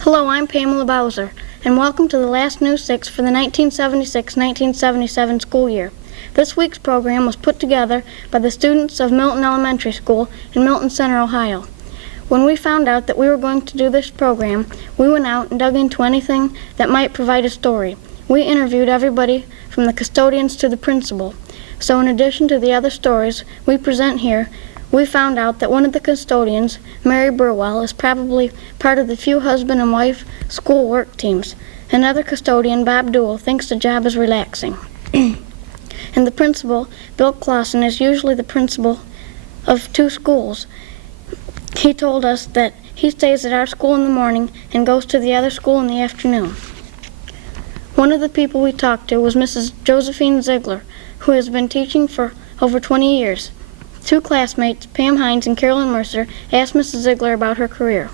Hello, I'm Pamela Bowser, and welcome to the last News 6 for the 1976-1977 school year. This week's program was put together by the students of Milton Elementary School in Milton Center, Ohio. When we found out that we were going to do this program, we went out and dug into anything that might provide a story. We interviewed everybody from the custodians to the principal. So in addition to the other stories we present here, we found out that one of the custodians, Mary Burwell, is probably part of the few husband and wife school work teams. Another custodian, Bob Duell, thinks the job is relaxing. And the principal, Bill Clausen, is usually the principal of two schools. He told us that he stays at our school in the morning and goes to the other school in the afternoon. One of the people we talked to was Mrs. Josephine Ziegler, who has been teaching for over 20 years. Two classmates, Pam Hines and Carolyn Mercer, asked Mrs. Ziegler about her career.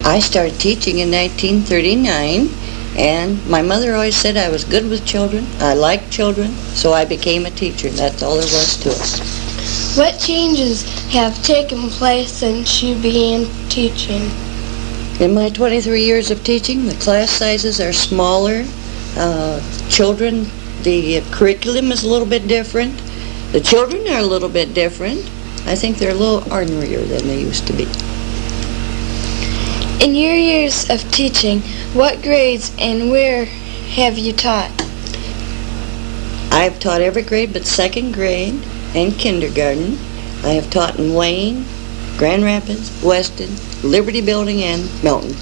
I started teaching in 1939, and my mother always said I was good with children. I liked children, so I became a teacher. That's all there was to it. What changes have taken place since you began teaching? In my 23 years of teaching, the class sizes are smaller. Children, the curriculum is a little bit different. The children are a little bit different. I think they're a little ornerier than they used to be. In your years of teaching, what grades and where have you taught? I've taught every grade but second grade and kindergarten. I have taught in Wayne, Grand Rapids, Weston, Liberty Building, and Milton.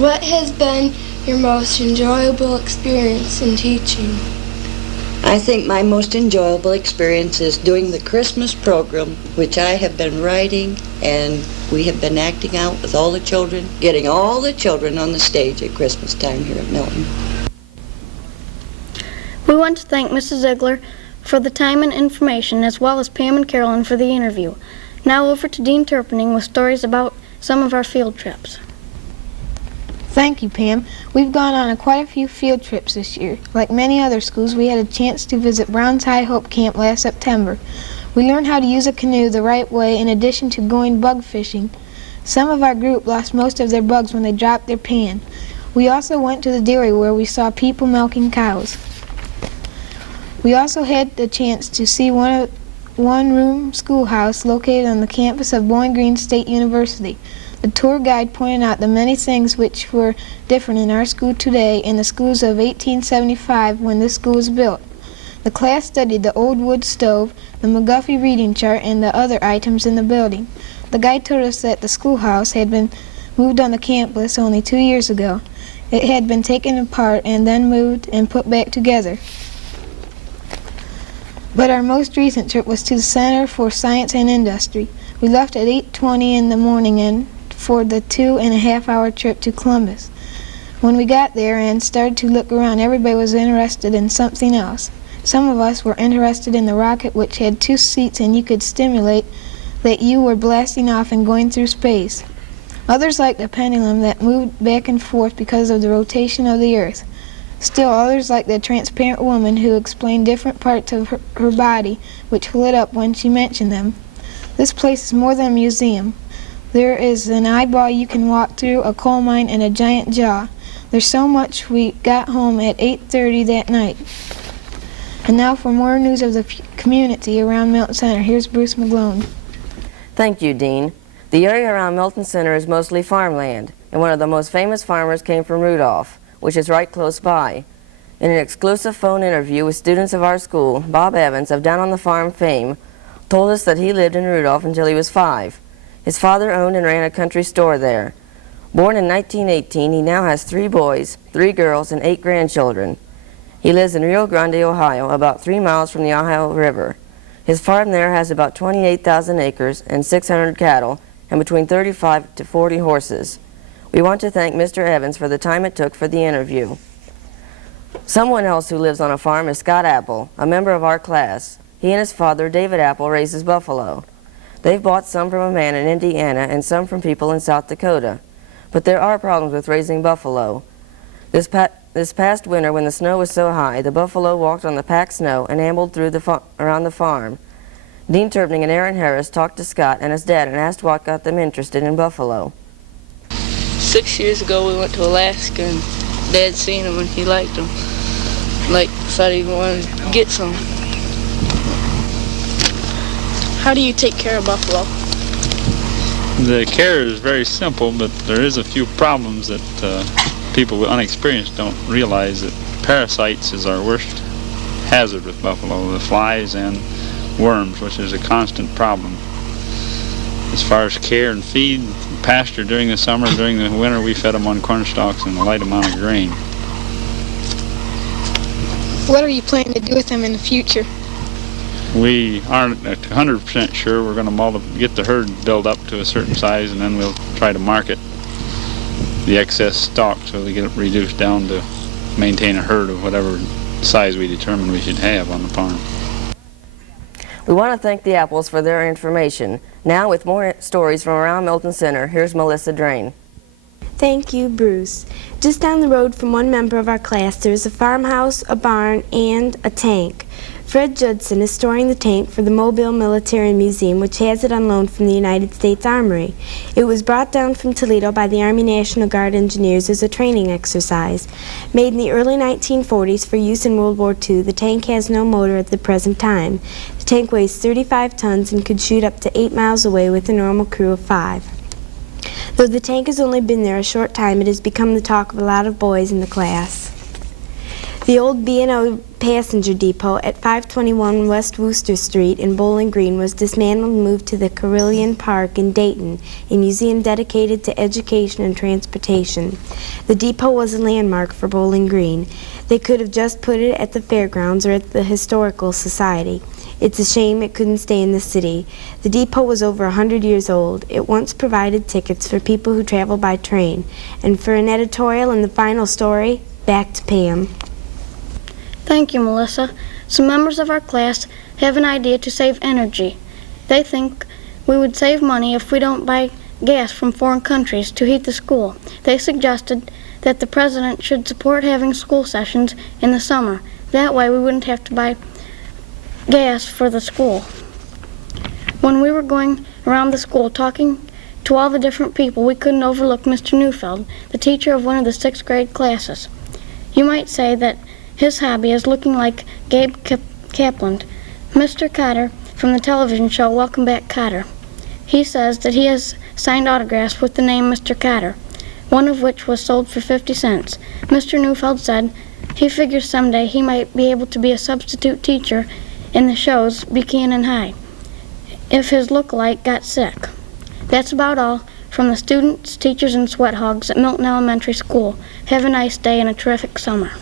What has been your most enjoyable experience in teaching? I think my most enjoyable experience is doing the Christmas program, which I have been writing, and we have been acting out with all the children, getting all the children on the stage at Christmas time here at Milton. We want to thank Mrs. Ziegler for the time and information, as well as Pam and Carolyn for the interview. Now over to Dean Turpinning with stories about some of our field trips. Thank you, Pam. We've gone on quite a few field trips this year. Like many other schools, we had a chance to visit Brown's High Hope Camp last September. We learned how to use a canoe the right way in addition to going bug fishing. Some of our group lost most of their bugs when they dropped their pan. We also went to the dairy where we saw people milking cows. We also had the chance to see one-room schoolhouse located on the campus of Bowling Green State University. The tour guide pointed out the many things which were different in our school today and the schools of 1875 when this school was built. The class studied the old wood stove, the McGuffey reading chart, and the other items in the building. The guide told us that the schoolhouse had been moved on the campus only 2 years ago. It had been taken apart and then moved and put back together. But our most recent trip was to the Center for Science and Industry. We left at 8:20 in the morning and for the 2.5-hour trip to Columbus. When we got there and started to look around, everybody was interested in something else. Some of us were interested in the rocket, which had 2 seats and you could stimulate that you were blasting off and going through space. Others liked the pendulum that moved back and forth because of the rotation of the Earth. Still others liked the transparent woman who explained different parts of her body, which lit up when she mentioned them. This place is more than a museum. There is an eyeball you can walk through, a coal mine, and a giant jaw. There's so much. We got home at 8:30 that night. And now for more news of the community around Milton Center, here's Bruce McGlone. Thank you, Dean. The area around Milton Center is mostly farmland, and one of the most famous farmers came from Rudolph, which is right close by. In an exclusive phone interview with students of our school, Bob Evans of Down on the Farm fame told us that he lived in Rudolph until he was 5. His father owned and ran a country store there. Born in 1918, he now has 3 boys, 3 girls, and 8 grandchildren. He lives in Rio Grande, Ohio, about 3 miles from the Ohio River. His farm there has about 28,000 acres and 600 cattle and between 35 to 40 horses. We want to thank Mr. Evans for the time it took for the interview. Someone else who lives on a farm is Scott Apple, a member of our class. He and his father, David Apple, raises buffalo. They've bought some from a man in Indiana and some from people in South Dakota. But there are problems with raising buffalo. This past winter, when the snow was so high, the buffalo walked on the packed snow and ambled through around the farm. Dean Turpning and Aaron Harris talked to Scott and his dad and asked what got them interested in buffalo. 6 years ago we went to Alaska and Dad seen them and he liked them. Decided he wanted to get some. How do you take care of buffalo? The care is very simple, but there is a few problems that people unexperienced don't realize. That parasites is our worst hazard with buffalo, the flies and worms, which is a constant problem. As far as care and feed, pasture during the summer, during the winter we fed them on corn stalks and a light amount of grain. What are you planning to do with them in the future? We aren't 100% sure. We're going to get the herd built up to a certain size, and then we'll try to market the excess stock so we get it reduced down to maintain a herd of whatever size we determine we should have on the farm. We want to thank the Apples for their information. Now, with more stories from around Milton Center, here's Melissa Drain. Thank you, Bruce. Just down the road from one member of our class, there is a farmhouse, a barn, and a tank. Fred Judson is storing the tank for the Mobile Military Museum, which has it on loan from the United States Armory. It was brought down from Toledo by the Army National Guard engineers as a training exercise. Made in the early 1940s for use in World War II, the tank has no motor at the present time. The tank weighs 35 tons and could shoot up to 8 miles away with a normal crew of 5. Though the tank has only been there a short time, it has become the talk of a lot of boys in the class. The old B&O passenger depot at 521 West Wooster Street in Bowling Green was dismantled and moved to the Carillon Park in Dayton, a museum dedicated to education and transportation. The depot was a landmark for Bowling Green. They could have just put it at the fairgrounds or at the Historical Society. It's a shame it couldn't stay in the city. The depot was over 100 years old. It once provided tickets for people who travel by train. And for an editorial and the final story, back to Pam. Thank you, Melissa. Some members of our class have an idea to save energy. They think we would save money if we don't buy gas from foreign countries to heat the school. They suggested that the president should support having school sessions in the summer. That way we wouldn't have to buy gas for the school. When we were going around the school talking to all the different people, we couldn't overlook Mr. Neufeld, the teacher of one of the 6th grade classes. You might say that his hobby is looking like Gabe Kaplan, Mr. Cotter from the television show Welcome Back, Kotter. He says that he has signed autographs with the name Mr. Cotter, one of which was sold for 50 cents. Mr. Neufeld said he figures someday he might be able to be a substitute teacher in the shows Buchanan High if his look-alike got sick. That's about all from the students, teachers, and sweat hogs at Milton Elementary School. Have a nice day and a terrific summer.